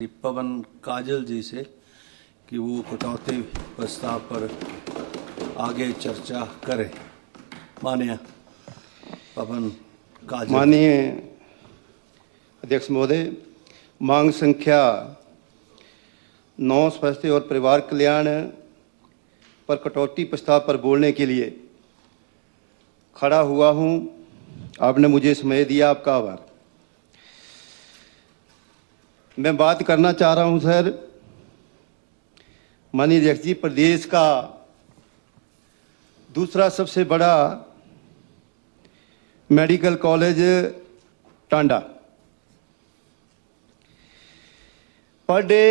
पवन काजल जी से कि वो कटौती प्रस्ताव पर आगे चर्चा करें। माननीय पवन काजल। माननीय अध्यक्ष महोदय, मांग संख्या 9 स्वास्थ्य और परिवार कल्याण पर कटौती प्रस्ताव पर बोलने के लिए खड़ा हुआ हूं। आपने मुझे समय दिया, आपका आभार। मैं बात करना चाह रहा हूं सर, माननीय अध्यक्ष जी, प्रदेश का दूसरा सबसे बड़ा medical college Tanda per day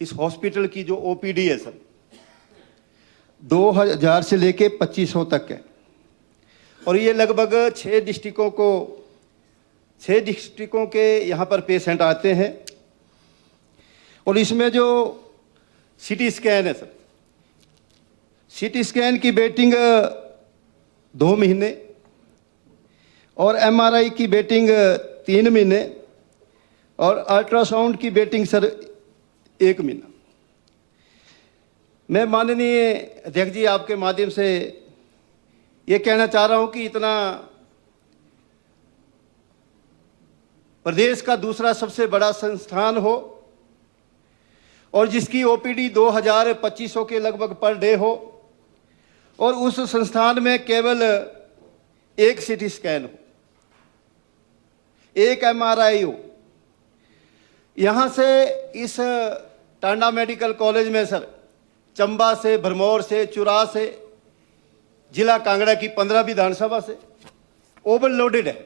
इस हॉस्पिटल की जो ओपीडी है सर 2000 से लेके 2500 तक है और ये लगभग 6 डिस्ट्रिक्टों के यहाँ पर पेशेंट आते हैं। और इसमें जो सीटी स्कैन है सर, सीटी स्कैन की वेटिंग 2 महीने और एमआरआई की वेटिंग 3 महीने और अल्ट्रासाउंड की वेटिंग सर 1 महीना। मैं माननीय अध्यक्ष जी आपके माध्यम से ये कहना चाह रहा हूं कि इतना प्रदेश का दूसरा सबसे बड़ा संस्थान हो और जिसकी ओपीडी 2000-2500 के लगभग पर डे हो और उस संस्थान में केवल 1 सीटी स्कैन हो, 1 एमआरआई हो। यहाँ से इस टांडा मेडिकल कॉलेज में सर चंबा से, भरमौर से, चुरा से, जिला कांगड़ा की 15 विधानसभा से ओवरलोडेड है।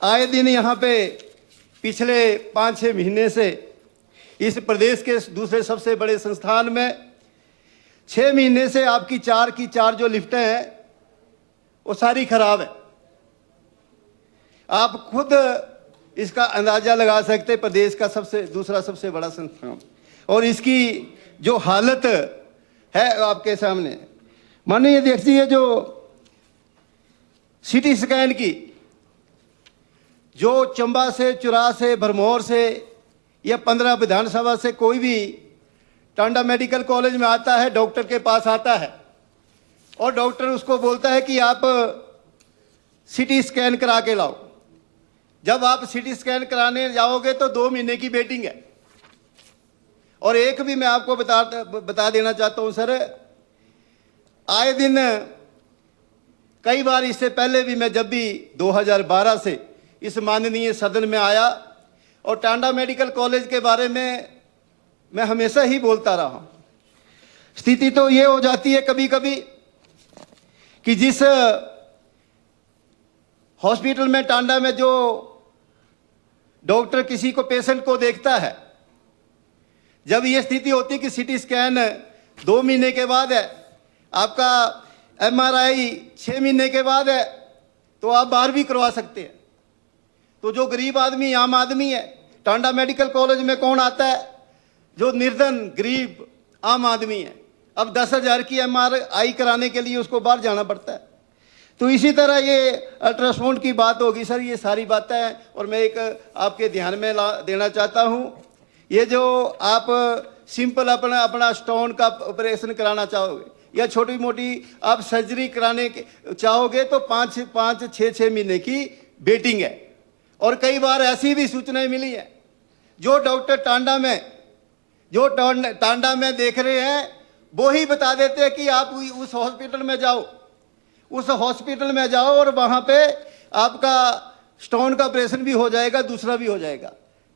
आए दिन यहाँ पे पिछले 5-6 महीने से इस प्रदेश के दूसरे सबसे बड़े संस्थान में 6 महीने से आपकी 4 की 4 जो लिफ्टें हैं वो सारी खराब है। आप खुद इसका अंदाजा लगा सकते, प्रदेश का दूसरा सबसे बड़ा संस्थान और इसकी जो हालत है आपके सामने। माननीय अध्यक्ष जी, ये जो सीटी स्कैन की जो चंबा से, चुरा से, भरमौर से या 15 विधानसभा से कोई भी टांडा मेडिकल कॉलेज में आता है, डॉक्टर के पास आता है और डॉक्टर उसको बोलता है कि आप सीटी स्कैन करा के लाओ। जब आप सीटी स्कैन कराने जाओगे तो 2 महीने की वेटिंग है। और एक भी मैं आपको बता देना चाहता हूं सर, आए दिन कई बार इससे पहले भी मैं जब भी 2012 से इस माननीय सदन में आया और टांडा मेडिकल कॉलेज के बारे में मैं हमेशा ही बोलता रहा हूं। स्थिति तो ये हो जाती है कभी कभी कि जिस हॉस्पिटल में, टांडा में जो डॉक्टर किसी को, पेशेंट को देखता है, जब ये स्थिति होती है कि सीटी स्कैन 2 महीने के बाद है, आपका एमआरआई 6 महीने के बाद है, तो आप बाहर भी करवा सकते हैं। तो जो गरीब आदमी, आम आदमी है, टांडा मेडिकल कॉलेज में कौन आता है? जो निर्धन, गरीब, आम आदमी है। अब 10,000 की एमआरआई कराने के लिए उसको बाहर जाना पड़ता है। तो इसी तरह ये अल्ट्रासाउंड की बात होगी सर, ये सारी बातें हैं। और मैं एक आपके ध्यान में देना चाहता हूँ, ये जो आप सिंपल अपना स्टोन का ऑपरेशन कराना चाहोगे या छोटी मोटी आप सर्जरी कराने चाहोगे तो 5-6 महीने की वेटिंग है। और कई बार ऐसी भी सूचनाएं मिली है, जो डॉक्टर टांडा में देख रहे हैं वो ही बता देते हैं कि आप उस हॉस्पिटल में जाओ और वहां पे आपका स्टोन का ऑपरेशन भी हो जाएगा, दूसरा भी हो जाएगा।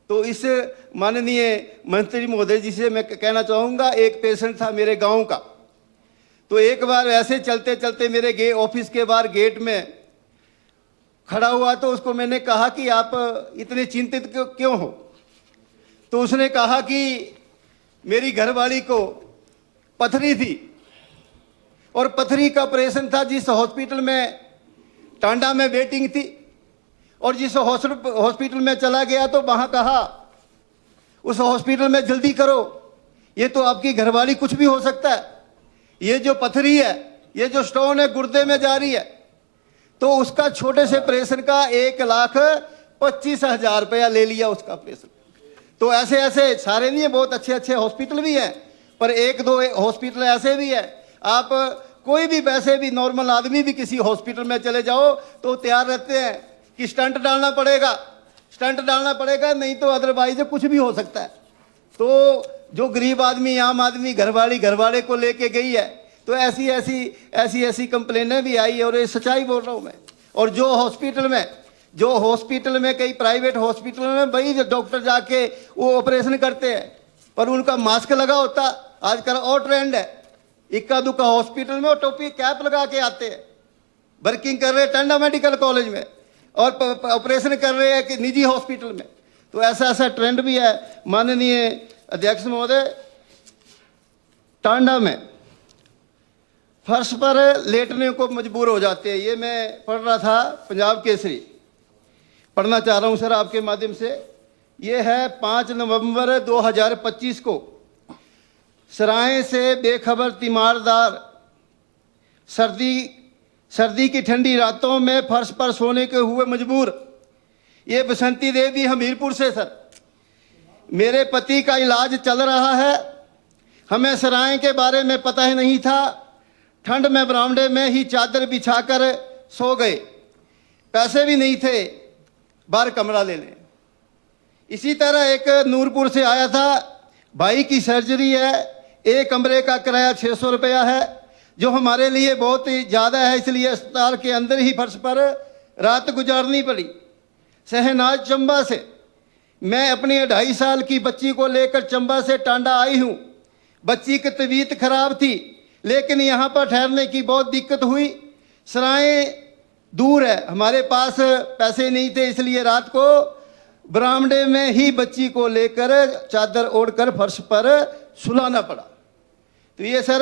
तो इस माननीय मंत्री महोदय जी से मैं कहना चाहूँगा, एक पेशेंट था मेरे गांव का, तो एक बार ऐसे चलते चलते मेरे ऑफिस के बाहर गेट में खड़ा हुआ तो उसको मैंने कहा कि आप इतने चिंतित क्यों हो? तो उसने कहा कि मेरी घरवाली को पथरी थी और पथरी का ऑपरेशन था। जिस हॉस्पिटल में टांडा में वेटिंग थी और जिस हॉस्पिटल में चला गया तो वहां कहा उस हॉस्पिटल में जल्दी करो, ये तो आपकी घरवाली, कुछ भी हो सकता है, ये जो पथरी है, ये जो स्टोन है गुर्दे में जा रही है। तो उसका छोटे से ऑपरेशन का 25,000 रुपया ले लिया उसका ऑपरेशन। तो ऐसे ऐसे सारे नहीं है, बहुत अच्छे अच्छे हॉस्पिटल भी हैं, पर एक दो हॉस्पिटल ऐसे भी है, आप कोई भी वैसे भी नॉर्मल आदमी भी किसी हॉस्पिटल में चले जाओ तो तैयार रहते हैं कि स्टंट डालना पड़ेगा, स्टंट डालना पड़ेगा, नहीं तो अदरवाइज कुछ भी हो सकता है। तो जो गरीब आदमी, आम आदमी घरवाले को लेके गई है, तो ऐसी कंप्लेनें भी आई है, और ये सच्चाई बोल रहा हूँ मैं। और जो हॉस्पिटल में कई प्राइवेट हॉस्पिटल में भाई डॉक्टर जाके वो ऑपरेशन करते हैं, पर उनका मास्क लगा होता। आजकल और ट्रेंड है, इक्का दुक्का हॉस्पिटल में वो टोपी कैप लगा के आते हैं, वर्किंग कर रहे हैं टांडा मेडिकल कॉलेज में, और ऑपरेशन कर रहे हैं कि निजी हॉस्पिटल में। तो ऐसा ट्रेंड भी है। माननीय अध्यक्ष महोदय, टांडा में फर्श पर लेटने को मजबूर हो जाते हैं। ये मैं पढ़ रहा था, पंजाब केसरी पढ़ना चाह रहा हूं सर आपके माध्यम से। ये है 5 नवंबर 2025 को, सराय से बेखबर तीमारदार सर्दी की ठंडी रातों में फर्श पर सोने के हुए मजबूर। ये बसंती देवी हमीरपुर से सर, मेरे पति का इलाज चल रहा है, हमें सराय के बारे में पता ही नहीं था, ठंड में बरामदे में ही चादर बिछाकर सो गए, पैसे भी नहीं थे बाहर कमरा ले लें। इसी तरह एक नूरपुर से आया था, भाई की सर्जरी है, एक कमरे का किराया 600 रुपया है, जो हमारे लिए बहुत ही ज़्यादा है, इसलिए अस्पताल के अंदर ही फर्श पर रात गुजारनी पड़ी। शहनाज चंबा से, मैं अपनी 2.5 साल की बच्ची को लेकर चंबा से टांडा आई हूँ। बच्ची की तबीयत खराब थी, लेकिन यहाँ पर ठहरने की बहुत दिक्कत हुई। सराय दूर है, हमारे पास पैसे नहीं थे, इसलिए रात को बरामदे में ही बच्ची को लेकर चादर ओढ़कर फर्श पर सुलाना पड़ा। तो ये सर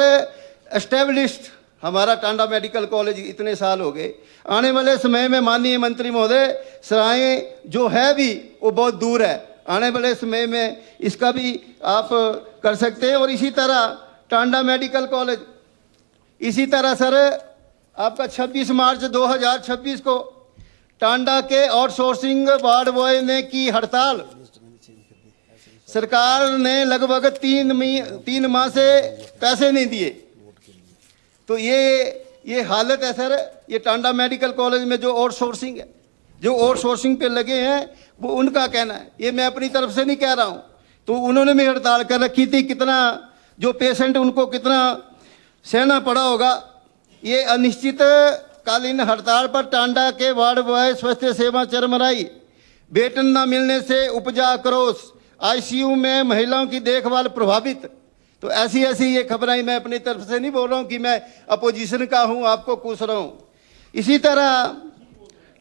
एस्टेब्लिश्ड हमारा टांडा मेडिकल कॉलेज इतने साल हो गए। आने वाले समय में माननीय मंत्री महोदय, सराय जो है भी वो बहुत दूर है, आने वाले समय में इसका भी आप कर सकते हैं। और इसी तरह टांडा मेडिकल कॉलेज, इसी तरह सर आपका 26 मार्च 2026 को टांडा के आउटसोर्सिंग वार्ड बॉय ने की हड़ताल। सरकार ने लगभग 3 माह से पैसे नहीं दिए। तो ये हालत है सर। ये टांडा मेडिकल कॉलेज में जो आउटसोर्सिंग है, जो आउटसोर्सिंग पे लगे हैं, वो उनका कहना है, ये मैं अपनी तरफ से नहीं कह रहा हूँ। तो उन्होंने भी हड़ताल कर रखी थी, कितना जो पेशेंट उनको कितना सहना पड़ा होगा। ये अनिश्चित कालीन हड़ताल पर टांडा के वार्ड बॉय स्वास्थ्य सेवा चरमराई, वेतन न मिलने से उपजा आक्रोश, आईसीयू में महिलाओं की देखभाल प्रभावित। तो ऐसी ये खबरें मैं अपनी तरफ से नहीं बोल रहा हूँ कि मैं अपोजिशन का हूँ, आपको पूछ रहा हूँ। इसी तरह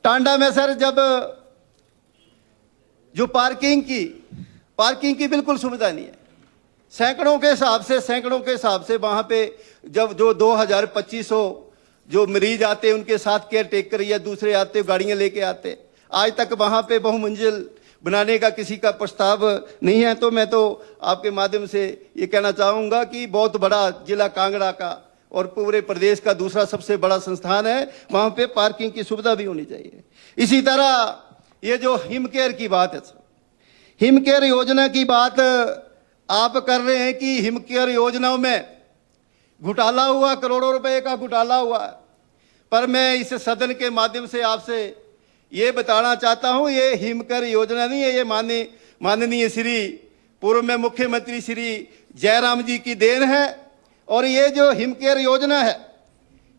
टांडा में सर जब जो पार्किंग की बिल्कुल सुविधा नहीं है, सैकड़ों के हिसाब से वहाँ पे जब जो 2000-2500 जो मरीज आते उनके साथ केयर टेकर या दूसरे आते गाड़ियाँ लेके आते, आज तक वहाँ पे बहुमंजिल बनाने का किसी का प्रस्ताव नहीं है। तो मैं तो आपके माध्यम से ये कहना चाहूँगा कि बहुत बड़ा जिला कांगड़ा का और पूरे प्रदेश का दूसरा सबसे बड़ा संस्थान है, वहाँ पे पार्किंग की सुविधा भी होनी चाहिए। इसी तरह ये जो हिम केयर की बात है, हिम केयर योजना की बात आप कर रहे हैं कि हिम केयर योजनाओं में घोटाला हुआ, करोड़ों रुपए का घोटाला हुआ। पर मैं इस सदन के माध्यम से आपसे ये बताना चाहता हूँ, ये हिम केयर योजना नहीं है, ये माननीय श्री पूर्व में मुख्यमंत्री श्री जयराम जी की देन है। और ये जो हिम केयर योजना है,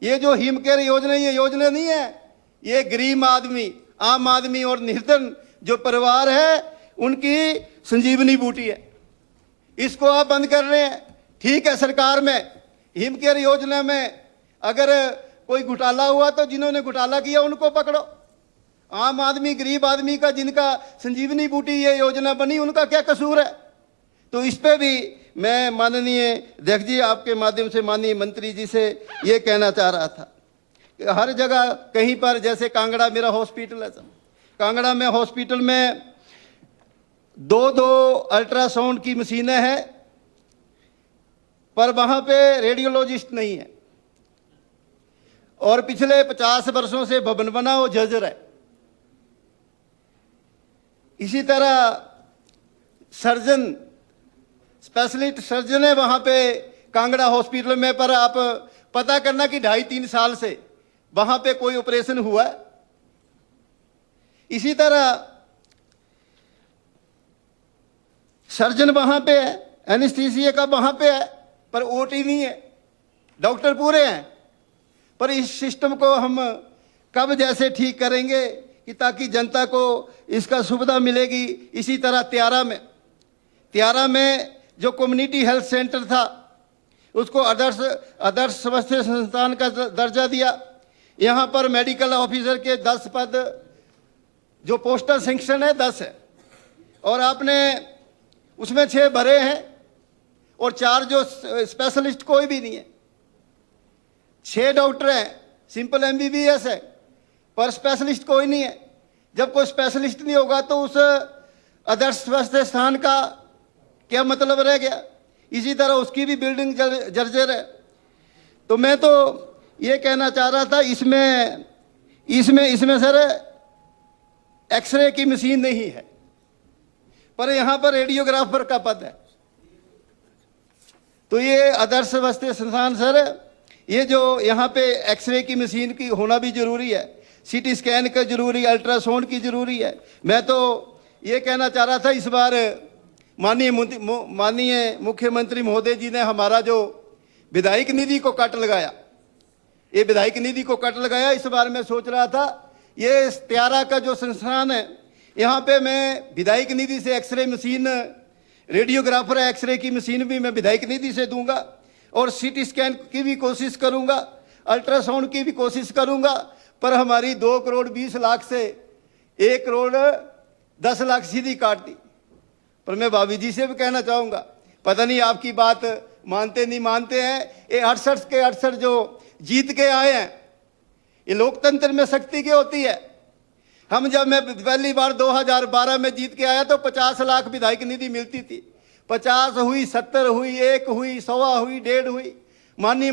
ये जो हिम केयर योजना, ये योजना नहीं है, ये गरीब आदमी, आम आदमी और निर्धन जो परिवार है उनकी संजीवनी बूटी है। इसको आप बंद कर रहे हैं। ठीक है, सरकार में हिम केयर योजना में अगर कोई घोटाला हुआ तो जिन्होंने घोटाला किया उनको पकड़ो। आम आदमी, गरीब आदमी का जिनका संजीवनी बूटी ये योजना बनी, उनका क्या कसूर है? तो इस पे भी मैं माननीय अध्यक्ष जी आपके माध्यम से माननीय मंत्री जी से ये कहना चाह रहा था कि हर जगह कहीं पर, जैसे कांगड़ा मेरा हॉस्पिटल है, कांगड़ा में हॉस्पिटल में 2 अल्ट्रासाउंड की मशीनें हैं, पर वहाँ पे रेडियोलॉजिस्ट नहीं है। और पिछले 50 वर्षों से भवन बना वो जर्जर है। इसी तरह सर्जन, स्पेशलिस्ट सर्जन है वहाँ पे कांगड़ा हॉस्पिटल में, पर आप पता करना कि 2.5-3 साल से वहाँ पे कोई ऑपरेशन हुआ है। इसी तरह सर्जन वहाँ पे है, एनेस्थीसिया का वहाँ पे है, पर ओटी नहीं है, डॉक्टर पूरे हैं। पर इस सिस्टम को हम कब जैसे ठीक करेंगे कि ताकि जनता को इसका सुविधा मिलेगी। इसी तरह त्यारा में जो कम्युनिटी हेल्थ सेंटर था उसको आदर्श स्वास्थ्य संस्थान का दर्जा दिया। यहाँ पर मेडिकल ऑफिसर के 10 पद जो पोस्टल सैंक्शन है 10 है, और आपने उसमें 6 भरे हैं और 4 जो स्पेशलिस्ट कोई भी नहीं है। 6 डॉक्टर हैं, सिंपल MBBS है, पर स्पेशलिस्ट कोई नहीं है। जब कोई स्पेशलिस्ट नहीं होगा तो उस आदर्श स्वास्थ्य स्थान का क्या मतलब रह गया। इसी तरह उसकी भी बिल्डिंग जर्जर है। तो मैं तो ये कहना चाह रहा था, इसमें सर एक्सरे की मशीन नहीं है, पर यहाँ पर रेडियोग्राफर का पद है। तो ये आदर्श स्वास्थ्य संस्थान सर, ये जो यहाँ पे एक्सरे की मशीन की होना भी जरूरी है, CT स्कैन का जरूरी, अल्ट्रासाउंड की जरूरी है। मैं तो ये कहना चाह रहा था, इस बार माननीय मुख्यमंत्री महोदय जी ने हमारा जो विधायक निधि को कट लगाया, ये विधायक निधि को कट लगाया। इस बार मैं सोच रहा था ये त्यारा का जो संस्थान है, यहाँ पे मैं विधायक निधि से एक्सरे मशीन, रेडियोग्राफर एक्सरे की मशीन भी मैं विधायक निधि से दूंगा, और CT स्कैन की भी कोशिश करूंगा, अल्ट्रासाउंड की भी कोशिश करूंगा। पर हमारी 2 करोड़ 20 लाख से 1 करोड़ 10 लाख सीधी काट दी। पर मैं भाभी जी से भी कहना चाहूंगा, पता नहीं आपकी बात मानते नहीं मानते हैं, ये 68 के 68 जो जीत के आए हैं, ये लोकतंत्र में शक्ति क्या होती है। हम जब मैं पहली बार 2012 में जीत के आया तो 50 लाख विधायक निधि मिलती थी। 50 हुई, 70 हुई, 1 हुई, 1.25 हुई, 1.5 हुई। माननीय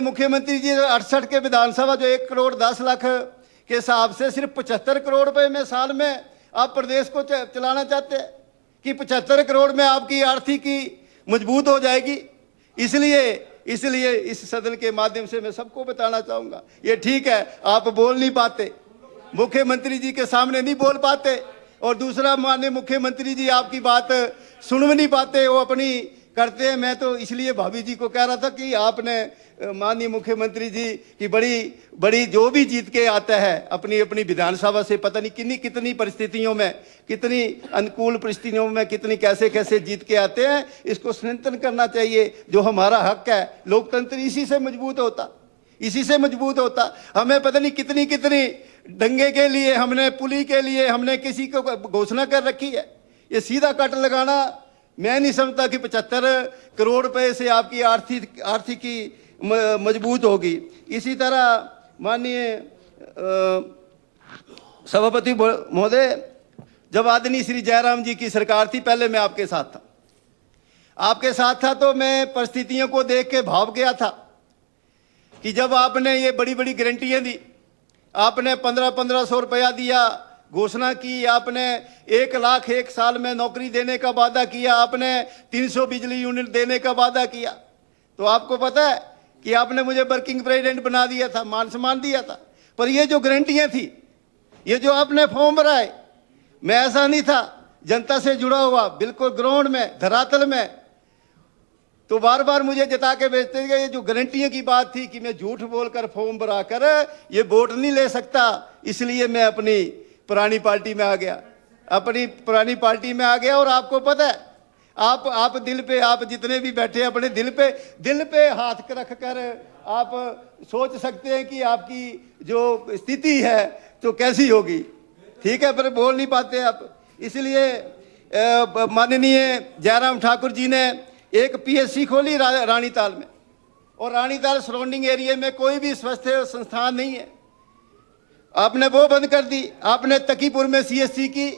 मुख्यमंत्री जी 68 के विधानसभा जो 1 करोड़ 10 लाख के हिसाब से सिर्फ 75 करोड़ रुपए में साल में आप प्रदेश को चलाना चाहते हैं कि 75 करोड़ में आपकी आर्थिकी मजबूत हो जाएगी। इसलिए इस सदन के माध्यम से मैं सबको बताना चाहूंगा, ये ठीक है आप बोल नहीं पाते, मुख्यमंत्री जी के सामने नहीं बोल पाते, और दूसरा माननीय मुख्यमंत्री जी आपकी बात सुन भी नहीं पाते, वो अपनी करते हैं। मैं तो इसलिए भाभी जी को कह रहा था कि आपने माननीय मुख्यमंत्री जी की बड़ी जो भी जीत के आता है अपनी विधानसभा से, पता नहीं कितनी परिस्थितियों में, कितनी अनुकूल परिस्थितियों में, कितनी कैसे जीत के आते हैं, इसको संरक्षण करना चाहिए। जो हमारा हक है, लोकतंत्र इसी से मजबूत होता। हमें पता नहीं कितनी दंगे के लिए, हमने पुली के लिए हमने किसी को घोषणा कर रखी है। ये सीधा कट लगाना मैं नहीं समझता कि 75 करोड़ रुपए से आपकी आर्थिकी मजबूत होगी। इसी तरह माननीय सभापति महोदय, जब आदरणीय श्री जयराम जी की सरकार थी, पहले मैं आपके साथ था तो मैं परिस्थितियों को देख के भाव गया था कि जब आपने ये बड़ी गारंटियां दी, आपने 1500 रुपया दिया, घोषणा की, आपने 1 लाख 1 साल में नौकरी देने का वादा किया, आपने 300 बिजली यूनिट देने का वादा किया। तो आपको पता है कि आपने मुझे वर्किंग प्रेसिडेंट बना दिया था, मान सम्मान दिया था। पर ये जो गारंटियां थी, ये जो आपने फॉर्म भरा है, मैं ऐसा नहीं था, जनता से जुड़ा हुआ, बिल्कुल ग्राउंड में, धरातल में। तो बार मुझे जता के भेजते गए। ये जो गारंटियों की बात थी कि मैं झूठ बोलकर फॉर्म भरा कर ये वोट नहीं ले सकता, इसलिए मैं अपनी पुरानी पार्टी में आ गया। और आपको पता है, आप दिल पे, आप जितने भी बैठे अपने दिल पे हाथ रख कर आप सोच सकते हैं कि आपकी जो स्थिति है तो कैसी होगी। ठीक है, पर बोल नहीं पाते आप। इसलिए माननीय जयराम ठाकुर जी ने एक PSC खोली रानीताल में, और रानीताल सराउंडिंग एरिया में कोई भी स्वास्थ्य संस्थान नहीं है, आपने वो बंद कर दी। आपने तकीपुर में CSC की,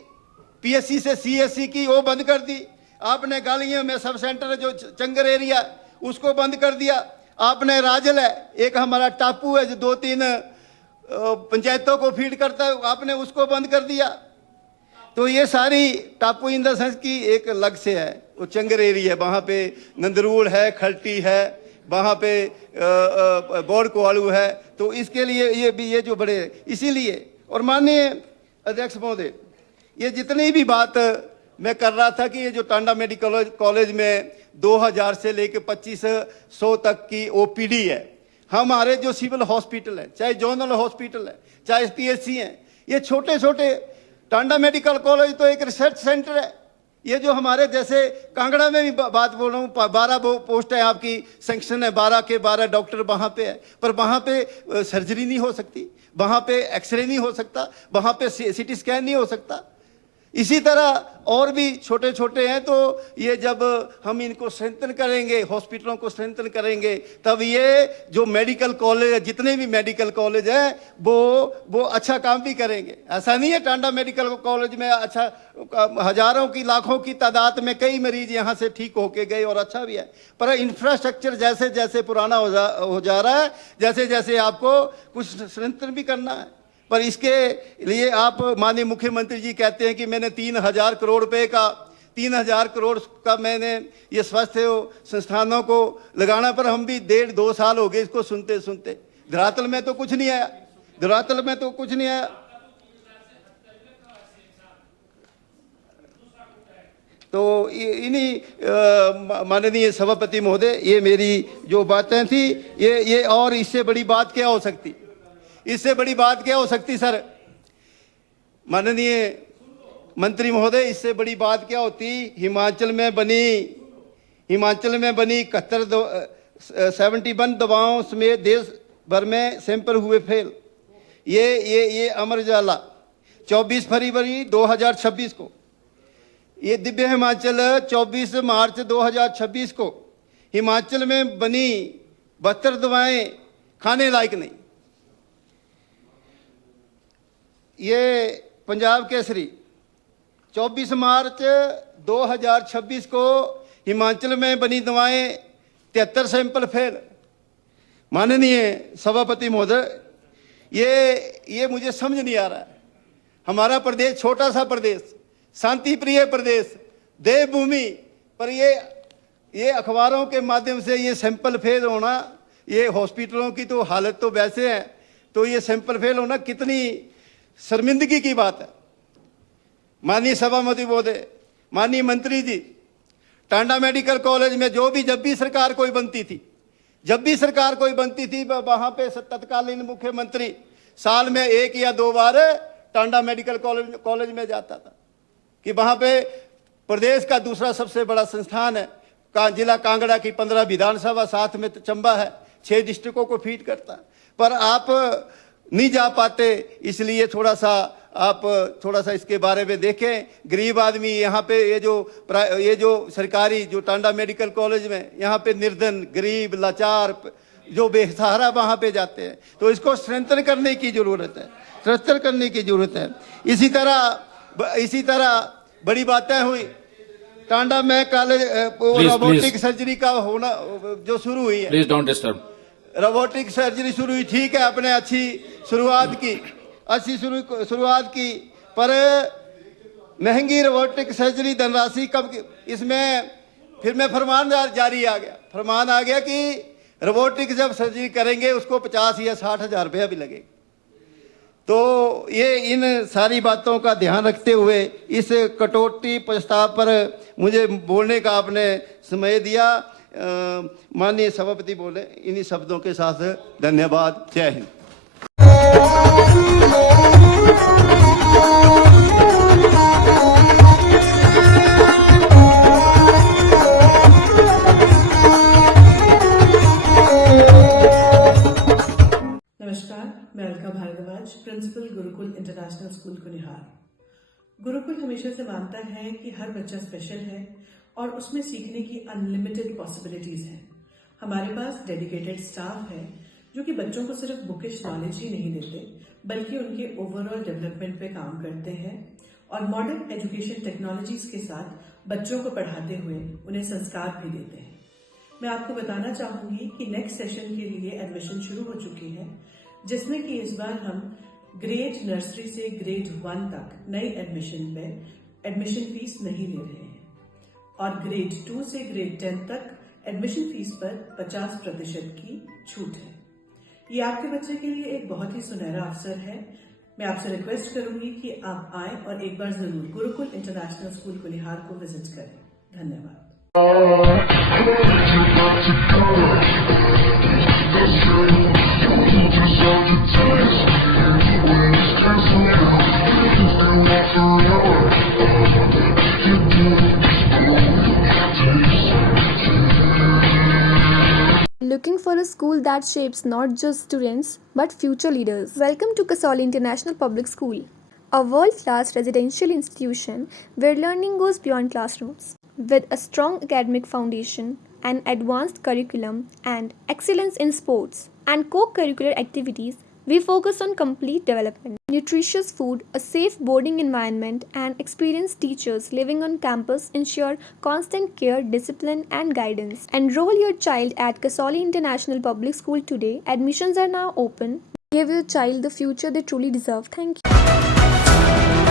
PSC से CSC की, वो बंद कर दी। आपने गालियों में सब सेंटर जो चंगर एरिया, उसको बंद कर दिया। आपने राजल है, एक हमारा टापू है जो 2-3 पंचायतों को फीड करता है, आपने उसको बंद कर दिया। तो ये सारी टापू इन द सेंस की एक अलग से है, वो चंगर एरिया है, वहाँ पे नंदरूड़ है, खलटी है, वहाँ पे बोर्ड कोवालू है। तो इसके लिए ये जो बड़े, इसीलिए और माननीय अध्यक्ष महोदय, ये जितनी भी बात मैं कर रहा था कि ये जो टांडा मेडिकल कॉलेज में 2000 से लेकर 2500 तक की ओपीडी है, हमारे जो सिविल हॉस्पिटल है, चाहे जोनल हॉस्पिटल है, चाहे पीएचसी है, ये छोटे छोटे, टांडा मेडिकल कॉलेज तो एक रिसर्च सेंटर है। ये जो हमारे जैसे कांगड़ा में भी बात बोल रहा हूँ, 12 पोस्ट है आपकी, सैंक्शन है, 12 के 12 डॉक्टर वहाँ पे है, पर वहाँ पे सर्जरी नहीं हो सकती, वहाँ पे एक्सरे नहीं हो सकता, वहाँ पे सीटी स्कैन नहीं हो सकता। इसी तरह और भी छोटे छोटे हैं। तो ये जब हम इनको स्ट्रेंथन करेंगे, हॉस्पिटलों को स्ट्रेंथन करेंगे, तब ये जो मेडिकल कॉलेज है, जितने भी मेडिकल कॉलेज हैं, वो अच्छा काम भी करेंगे। ऐसा नहीं है टांडा मेडिकल कॉलेज में अच्छा, हजारों की लाखों की तादाद में कई मरीज यहाँ से ठीक होके गए और अच्छा भी है, पर इंफ्रास्ट्रक्चर जैसे जैसे पुराना हो जा रहा है, जैसे जैसे आपको कुछ स्ट्रेंथन भी करना है। पर इसके लिए आप माननीय मुख्यमंत्री जी कहते हैं कि मैंने 3000 करोड़ रुपए का, 3000 करोड़ का मैंने ये स्वास्थ्य संस्थानों को लगाना, पर हम भी 1.5-2 साल हो गए इसको सुनते सुनते। धरातल में तो कुछ नहीं आया, धरातल में तो कुछ नहीं आया। तो इन्हीं माननीय सभापति महोदय, ये मेरी जो बातें थी, ये और इससे बड़ी बात क्या हो सकती, इससे बड़ी बात क्या हो सकती सर माननीय मंत्री महोदय, इससे बड़ी बात क्या होती। हिमाचल में बनी 71 दवाओं समेत देश भर में सैंपल हुए फेल। ये अमर उजाला 24 फरवरी 2026 को, ये दिव्य हिमाचल 24 मार्च 2026 को, हिमाचल में बनी 72 दवाएं खाने लायक नहीं। ये पंजाब केसरी 24 मार्च 2026 को, हिमाचल में बनी दवाएं 73 सैंपल फेल। माननीय सभापति महोदय, ये मुझे समझ नहीं आ रहा है। हमारा प्रदेश छोटा सा प्रदेश, शांति प्रिय प्रदेश, देवभूमि, पर ये अखबारों के माध्यम से ये सैंपल फेल होना, ये हॉस्पिटलों की तो हालत तो वैसे है, तो ये सैंपल फेल होना कितनी शर्मिंदगी की बात है। माननीय सभापति महोदय, माननीय मंत्री जी, टांडा मेडिकल कॉलेज में जब भी सरकार कोई बनती थी, वहां पे तत्कालीन मुख्यमंत्री साल में 1 या 2 बार टांडा मेडिकल कॉलेज में जाता था कि वहां पे प्रदेश का दूसरा सबसे बड़ा संस्थान है, जिला कांगड़ा की 15 विधानसभा, साथ में चंबा है, 6 डिस्ट्रिक्टों को फीड करता है, पर आप नहीं जा पाते। इसलिए थोड़ा सा इसके बारे में देखें। गरीब आदमी यहाँ पे ये जो सरकारी जो टांडा मेडिकल कॉलेज में, यहाँ पे निर्धन, गरीब, लाचार, जो बेसहारा वहाँ पे जाते हैं, तो इसको स्ट्रेंथन करने की जरूरत है, इसी तरह बड़ी बातें हुई। टांडा में कॉलेज रोबोटिक सर्जरी का होना जो शुरू हुई है, please don't disturb. Robotic surgery शुरू हुई, ठीक है, आपने अच्छी शुरुआत की, पर महंगी रोबोटिक सर्जरी धनराशि कब, इसमें फिर में फरमान आ गया कि रोबोटिक जब सर्जरी करेंगे उसको 50 या 60 हजार रुपया भी लगेगा। तो ये इन सारी बातों का ध्यान रखते हुए इस कटौती प्रस्ताव पर मुझे बोलने का आपने समय दिया। माननीय सभापति बोले, इन्हीं शब्दों के साथ धन्यवाद। जय हिंद। नमस्कार, मैं Alka Bhardwaj, principal Gurukul international school Kunihar. Gurukul हमेशा से मानता है कि हर बच्चा स्पेशल है और उसमें सीखने की अनलिमिटेड पॉसिबिलिटीज हैं। हमारे पास डेडिकेटेड स्टाफ है जो कि बच्चों को सिर्फ बुकिश नॉलेज ही नहीं देते, बल्कि उनके ओवरऑल डेवलपमेंट पे काम करते हैं और मॉडर्न एजुकेशन टेक्नोलॉजीज के साथ बच्चों को पढ़ाते हुए उन्हें संस्कार भी देते हैं। मैं आपको बताना चाहूंगी कि नेक्स्ट सेशन के लिए एडमिशन शुरू हो चुकी है, जिसमें कि इस बार हम ग्रेड नर्सरी से ग्रेड 1 तक नई एडमिशन में एडमिशन फीस नहीं ले रहे हैं और ग्रेड 2 से ग्रेड 10 तक एडमिशन फीस पर 50% की छूट है। ये आपके बच्चे के लिए एक बहुत ही सुनहरा अवसर है। मैं आपसे रिक्वेस्ट करूंगी कि आप आए और एक बार जरूर गुरुकुल इंटरनेशनल स्कूल कुनिहार को विजिट करें। धन्यवाद। Looking for a school that shapes not just students but future leaders? Welcome to Kasoli International Public School, a world-class residential institution where learning goes beyond classrooms. With a strong academic foundation, an advanced curriculum, and excellence in sports and co-curricular activities, we focus on complete development. Nutritious food, a safe boarding environment, and experienced teachers living on campus ensure constant care, discipline, and guidance. Enroll your child at Kasoli International Public School today. Admissions are now open. Give your child the future they truly deserve. Thank you.